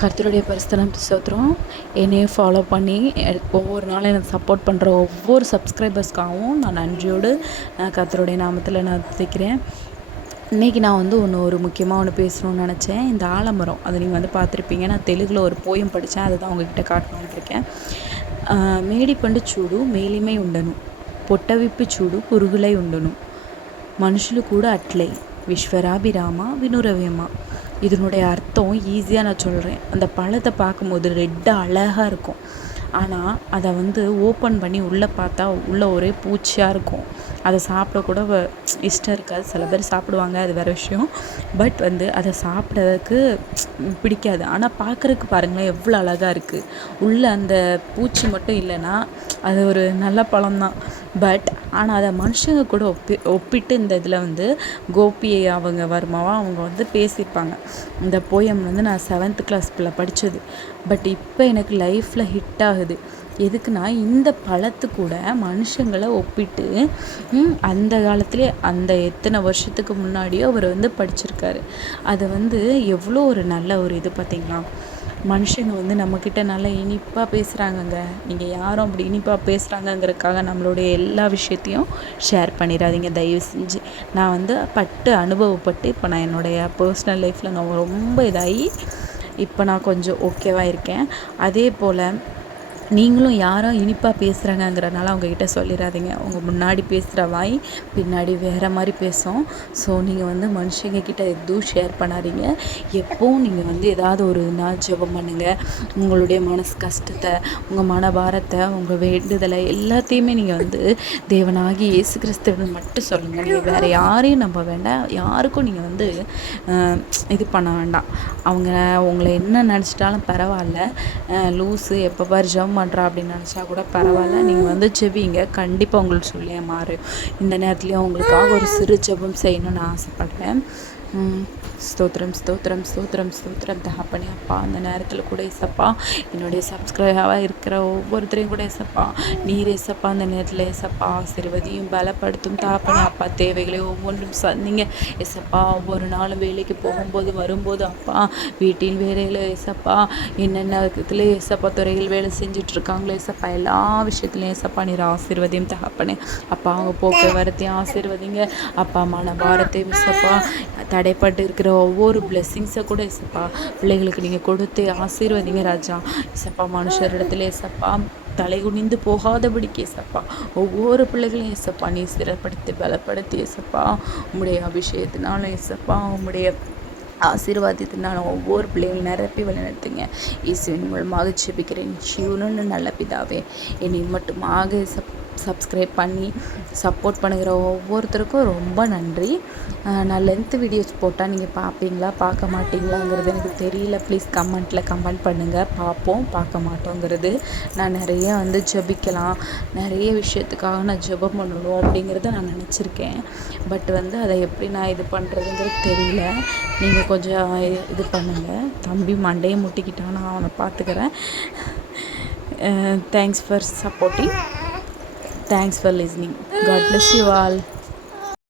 கர்த்தருடைய பரிசுத்தம் ஸ்தோத்திரம். என்னையும் ஃபாலோ பண்ணி ஒவ்வொரு நாளும் எனக்கு சப்போர்ட் பண்ணுற ஒவ்வொரு சப்ஸ்கிரைபர்ஸ்க்காகவும் நான் நன்றியோடு கர்த்தருடைய நாமத்தில் நான் துதிக்கிறேன். இன்றைக்கி நான் வந்து ஒரு முக்கியமாக பேசணும்னு நினச்சேன். இந்த ஆலமரம் அதை நீங்கள் வந்து பார்த்துருப்பீங்க. நான் தெலுங்கில் ஒரு போயம் படித்தேன், அதை தான் உங்ககிட்ட காட்டணும்னு இருக்கேன். మేడిపండు చూడు మేలిమై ఉండను, పొట్టవిప్పి చూడు పురుగులై ఉండను, மனுஷலு கூட அட்லை விஸ்வராபிராமா வினுரவேமா. இதனுடைய அர்த்தம் ஈஸியாக நான் சொல்கிறேன். அந்த பழத்தை பார்க்கும்போது ரெட்டாக அழகாக இருக்கும். ஆனால் அதை வந்து ஓப்பன் பண்ணி உள்ளே பார்த்தா உள்ளே ஒரே பூச்சியாக இருக்கும். அதை சாப்பிட கூட இஷ்டம் இருக்காது. சில பேர் சாப்பிடுவாங்க, அது வேறு விஷயம். பட் வந்து அதை சாப்பிட்றதுக்கு பிடிக்காது. ஆனால் பார்க்குறதுக்கு பாருங்களேன் எவ்வளோ அழகாக இருக்குது. உள்ளே அந்த பூச்சி மட்டும் இல்லைன்னா அது ஒரு நல்ல பழம்தான். பட் ஆனால் அதை மனுஷங்க கூட ஒப்பிட்டு இந்த இதில் வந்து கோபி அவங்க வருமாவா அவங்க வந்து பேசியிருப்பாங்க. இந்த போயம் வந்து நான் 7th கிளாஸில் படித்தது. பட் இப்போ எனக்கு லைஃப்பில் ஹிட் ஆகுது. எதுக்குன்னா இந்த பழத்து கூட மனுஷங்களை ஒப்பிட்டு அந்த காலத்துலேயே அந்த எத்தனை வருஷத்துக்கு முன்னாடியோ அவர் வந்து படிச்சிருக்காரு. அது வந்து எவ்வளோ ஒரு நல்ல ஒரு இது பார்த்திங்களா. மனுஷங்க வந்து நம்மக்கிட்ட நல்லா இனிப்பாக பேசுகிறாங்கங்க. நீங்கள் யாரும் அப்படி இனிப்பாக பேசுகிறாங்கங்கிறதுக்காக நம்மளுடைய எல்லா விஷயத்தையும் ஷேர் பண்ணிடாதீங்க தயவு செஞ்சு. நான் வந்து அனுபவப்பட்டு இப்போ நான் என்னுடைய பர்சனல் லைஃப்பில் நான் ரொம்ப இதாகி இப்போ நான் கொஞ்சம் ஓகேவாக இருக்கேன். அதே போல் நீங்களும் யாரோ இனிப்பாக பேசுகிறாங்கங்கிறனால அவங்கக்கிட்ட சொல்லிடாதீங்க. உங்கள் முன்னாடி பேசுகிற வாய் பின்னாடி வேறு மாதிரி பேசும். ஸோ நீங்கள் வந்து மனுஷங்கக்கிட்ட எதுவும் ஷேர் பண்ணாதீங்க. எப்போவும் நீங்கள் வந்து ஏதாவது ஒரு நாள் ஜெபம் பண்ணுங்கள். உங்களுடைய மனசு கஷ்டத்தை, உங்கள் மனபாரத்தை, உங்கள் வேண்டுதலை எல்லாத்தையுமே நீங்கள் வந்து தேவனாகி இயேசு கிறிஸ்துவனை மட்டும் சொல்லுங்கள். நீங்கள் வேறு யாரையும் நம்ப வேண்டாம். யாருக்கும் நீங்கள் வந்து இது பண்ண வேண்டாம். அவங்க உங்களை என்ன நினச்சிட்டாலும் பரவாயில்ல. லூஸு எப்போ பாரு ஜெபம் பண்ணுறா அப்படின்னு நினச்சா கூட பரவாயில்ல. நீங்கள் வந்து ஜெபிங்க, கண்டிப்பாக உங்களுக்கு சொல்லியே மாறும். இந்த நேரத்துலையும் உங்களுக்காக ஒரு சிறு ஜெபம் செய்யணும்னு ஆசைப்பட்றேன். ஸ்தோத்திரம் ஸ்தோத்திரம் ஸ்தோத்திரம் ஸ்தோத்திரம் தகப்பனே. அப்பா அந்த நேரத்தில் கூட ஏசப்பா என்னுடைய சப்ஸ்கிரைபாக இருக்கிற ஒவ்வொருத்தரையும் கூட ஏசப்பா நீர் ஏசப்பா அந்த நேரத்தில் ஏசப்பா ஆசீர்வதியும் பலப்படுத்தும் தகப்பனே. அப்பா தேவைகளை ஒவ்வொன்றும் சந்திங்க ஏசப்பா. ஒவ்வொரு நாளும் வேலைக்கு போகும்போது வரும்போது அப்பா வீட்டில் வேலையில் ஏசப்பா என்னென்ன இதில் ஏசப்பா துறையில் வேலை செஞ்சிட்ருக்காங்களோ ஏசப்பா எல்லா விஷயத்துலையும் ஏசப்பா நீர் ஆசீர்வதியும் தகப்பனே. அப்பா அவங்க போக்குவரத்தையும் ஆசீர்வதிங்க அப்பா. மனபாரத்தை ஏசப்பா தடைப்பட்டு இருக்கிற ஒவ்வொரு பிளெஸ்ஸிங்ஸை கூட ஏசப்பா பிள்ளைகளுக்கு நீங்கள் கொடுத்து ஆசீர்வதிங்க ராஜா. ஏசப்பா மனுஷரிடத்துல ஏசப்பா தலை குனிந்து போகாதபடிக்கு ஏசப்பா ஒவ்வொரு பிள்ளைகளையும் ஏசப்பா நீ சிறப்படுத்தி பலப்படுத்தி ஏசப்பா உம்முடைய அபிஷேகத்தினால ஏசப்பா உம்முடைய ஆசீர்வாதத்தினால ஒவ்வொரு பிள்ளைகளும் நிரப்பி வழிநடத்துங்க. இயேசுவின் மூலமாக ஜெபிக்கிறேன் ஜீவனுன்னு நல்ல பிதாவே. என்னை மட்டுமாக சப்ஸ்கிரைப் பண்ணி சப்போர்ட் பண்ணுகிற ஒவ்வொருத்தருக்கும் ரொம்ப நன்றி. நான் லென்த் வீடியோஸ் போட்டால் நீங்கள் பார்ப்பீங்களா பார்க்க மாட்டீங்களாங்கிறது எனக்கு தெரியல. ப்ளீஸ் கமெண்ட் பண்ணுங்கள். பார்ப்போம் பார்க்க மாட்டோங்கிறது. நான் நிறைய வந்து ஜெபிக்கலாம், நிறைய விஷயத்துக்காக நான் ஜெபம் பண்ணணும் அப்படிங்கிறத நான் நினச்சிருக்கேன். பட் வந்து அதை எப்படி நான் இது பண்ணுறதுங்கிறது தெரியல. நீங்கள் கொஞ்சம் இது பண்ணுங்கள். தம்பி மண்டையை முட்டிக்கிட்டான், நான் அவனை பார்த்துக்கிறேன். Thanks for supporting. Thanks for listening. God bless you all.